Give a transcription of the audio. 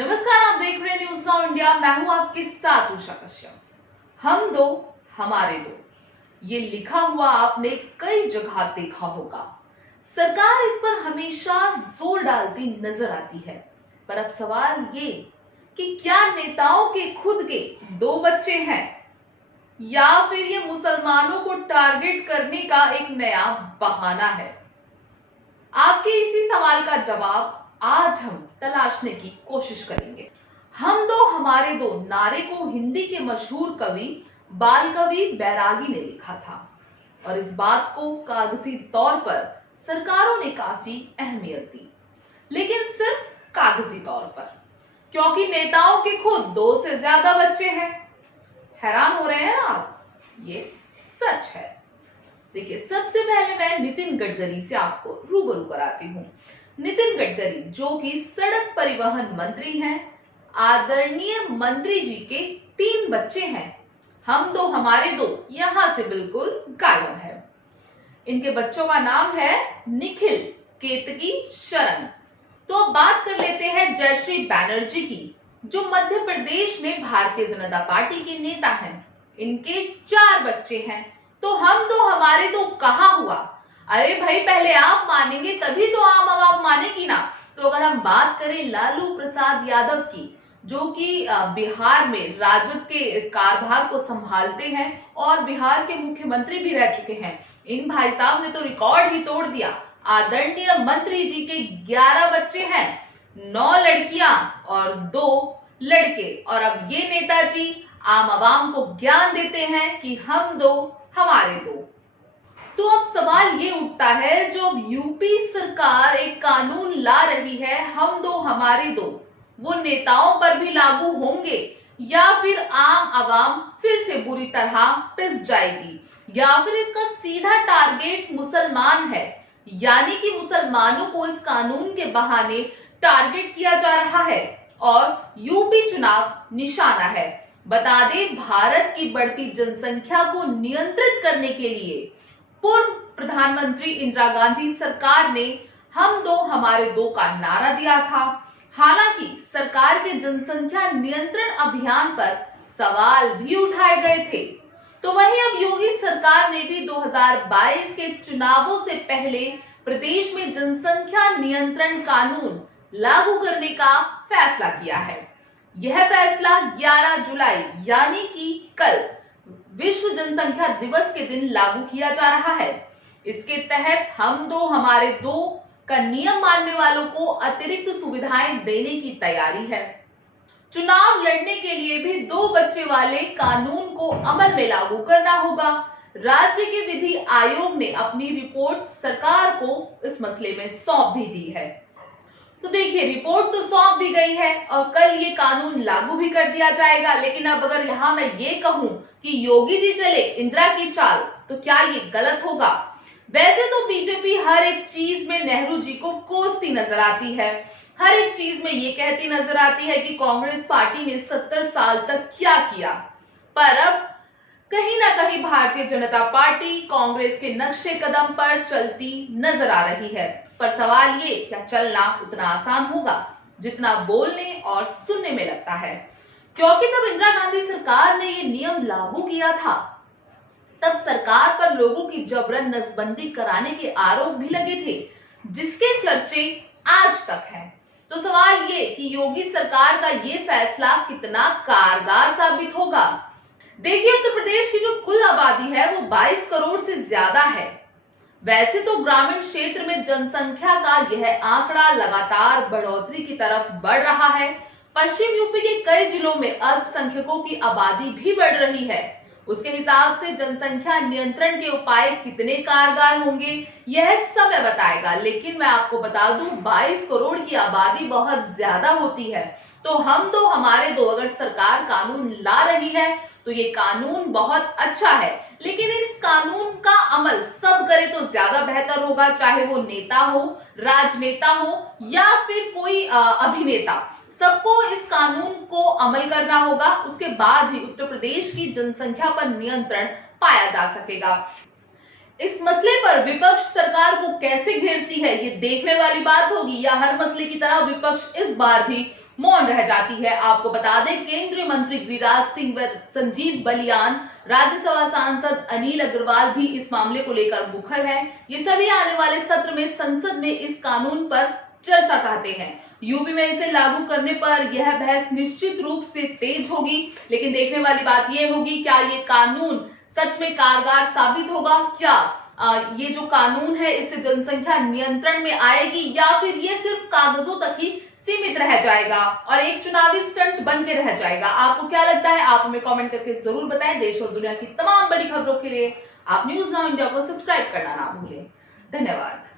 नमस्कार, आप देख रहे हैं न्यूज नाउ इंडिया। मैं हूं आपके साथ उषा कश्यप। हम दो हमारे दो, ये लिखा हुआ आपने कई जगह देखा होगा। सरकार इस पर हमेशा जोर डालती नजर आती है। पर अब सवाल ये कि क्या नेताओं के खुद के दो बच्चे हैं या फिर ये मुसलमानों को टारगेट करने का एक नया बहाना है? आपके इसी सवाल का जवाब आज हम तलाशने की कोशिश करेंगे। हम दो हमारे दो नारे को हिंदी के मशहूर कवि बाल कवि बैरागी ने लिखा था और इस बात को कागजी तौर पर सरकारों ने काफी अहमियत दी, लेकिन सिर्फ कागजी तौर पर, क्योंकि नेताओं के खुद दो से ज्यादा बच्चे हैं। हैरान हो रहे हैं ना आप? ये सच है। देखिए, सबसे पहले मैं नितिन गडकरी से आपको रूबरू कराती हूँ। नितिन गडकरी जो कि सड़क परिवहन मंत्री हैं, आदरणीय मंत्री जी के 3 बच्चे हैं। हम दो हमारे दो यहां से बिल्कुल गायब है। इनके बच्चों का नाम है निखिल, केतकी, शरण। तो अब बात कर लेते हैं जयश्री बैनर्जी की, जो मध्य प्रदेश में भारतीय जनता पार्टी के नेता हैं। इनके 4 बच्चे हैं। तो हम दो हमारे दो कहाँ हुआ? अरे भाई, पहले आप मानेंगे तभी तो आम आवाम मानेगी ना। तो अगर हम बात करें लालू प्रसाद यादव की, जो कि बिहार में राजद के कारभार को संभालते हैं और बिहार के मुख्यमंत्री भी रह चुके हैं, इन भाई साहब ने तो रिकॉर्ड ही तोड़ दिया। आदरणीय मंत्री जी के 11 बच्चे हैं, 9 लड़कियां और 2 लड़के। और अब ये नेताजी आम आवाम को ज्ञान देते हैं कि हम दो हमारे दो। तो अब सवाल ये उठता है, जो अब यूपी सरकार एक कानून ला रही है हम दो हमारे दो, वो नेताओं पर भी लागू होंगे या फिर आम आवाम फिर से बुरी तरह पिस जाएगी, या फिर इसका सीधा टारगेट मुसलमान है, यानी कि मुसलमानों को इस कानून के बहाने टारगेट किया जा रहा है और यूपी चुनाव निशाना है। बता दें, भारत की बढ़ती जनसंख्या को नियंत्रित करने के लिए पूर्व प्रधानमंत्री इंदिरा गांधी सरकार ने हम दो हमारे दो का नारा दिया था। हालांकि सरकार के जनसंख्या नियंत्रण अभियान पर सवाल भी उठाए गए थे। तो वहीं अब योगी सरकार ने भी 2022 के चुनावों से पहले प्रदेश में जनसंख्या नियंत्रण कानून लागू करने का फैसला किया है। यह फैसला 11 जुलाई यानी कि कल विश्व जनसंख्या दिवस के दिन लागू किया जा रहा है। इसके तहत हम दो हमारे दो का नियम मानने वालों को अतिरिक्त सुविधाएं देने की तैयारी है। चुनाव लड़ने के लिए भी 2 बच्चे वाले कानून को अमल में लागू करना होगा। राज्य के विधि आयोग ने अपनी रिपोर्ट सरकार को इस मसले में सौंप भी दी है। तो देखिए, रिपोर्ट तो सौंप दी गई है और कल ये कानून लागू भी कर दिया जाएगा। लेकिन अब अगर यहाँ मैं ये कहूं कि योगी जी चले इंदिरा की चाल, तो क्या ये गलत होगा? वैसे तो बीजेपी हर एक चीज में नेहरू जी को कोसती नजर आती है, हर एक चीज में ये कहती नजर आती है कि कांग्रेस पार्टी ने 70 साल तक क्या किया। पर अब कहीं ना कहीं भारतीय जनता पार्टी कांग्रेस के नक्शे कदम पर चलती नजर आ रही है। पर सवाल ये, क्या चलना उतना आसान होगा जितना बोलने और सुनने में लगता है? क्योंकि जब इंदिरा गांधी सरकार ने ये नियम लागू किया था, तब सरकार पर लोगों की जबरन नसबंदी कराने के आरोप भी लगे थे, जिसके चर्चे आज तक हैं। तो सवाल ये कि योगी सरकार का ये फैसला कितना कारगर साबित होगा? देखिए, उत्तर प्रदेश की जो कुल आबादी है वो 22 करोड़ से ज्यादा है। वैसे तो ग्रामीण क्षेत्र में जनसंख्या का यह आंकड़ा लगातार बढ़ोतरी की तरफ बढ़ रहा है। पश्चिम यूपी के कई जिलों में अल्पसंख्यकों की आबादी भी बढ़ रही है। उसके हिसाब से जनसंख्या नियंत्रण के उपाय कितने कारगर होंगे, यह समय बताएगा। लेकिन मैं आपको बता दूं, 22 करोड़ की आबादी बहुत ज्यादा होती है। तो हम दो हमारे दो अगर सरकार कानून ला रही है तो ये कानून बहुत अच्छा है, लेकिन इस कानून का अमल सब करे तो ज्यादा बेहतर होगा, चाहे वो नेता हो, राजनेता हो या फिर कोई अभिनेता। सबको इस कानून को अमल करना होगा। उसके बाद ही उत्तर प्रदेश की जनसंख्या पर नियंत्रण पाया जा सकेगा। इस मसले पर विपक्ष सरकार को कैसे घेरती है, ये देखने वाली बात होगी, या हर मसले की तरह विपक्ष इस बार भी मौन रह जाती है। आपको बता दें, केंद्रीय मंत्री गिरिराज सिंह व संजीव बलियान, राज्यसभा सांसद अनिल अग्रवाल भी इस मामले को लेकर मुखर हैं। ये सभी आने वाले सत्र में संसद में इस कानून पर चर्चा चाहते हैं। यूपी में इसे लागू करने पर यह बहस निश्चित रूप से तेज होगी, लेकिन देखने वाली बात यह होगी क्या ये कानून सच में कारगर साबित होगा। क्या ये जो कानून है इससे जनसंख्या नियंत्रण में आएगी या फिर ये सिर्फ कागजों तक ही सीमित रह जाएगा और एक चुनावी स्टंट बन के रह जाएगा। आपको क्या लगता है, आप हमें कमेंट करके जरूर बताएं। देश और दुनिया की तमाम बड़ी खबरों के लिए आप न्यूज़ नाउ इंडिया को सब्सक्राइब करना ना भूलें। धन्यवाद।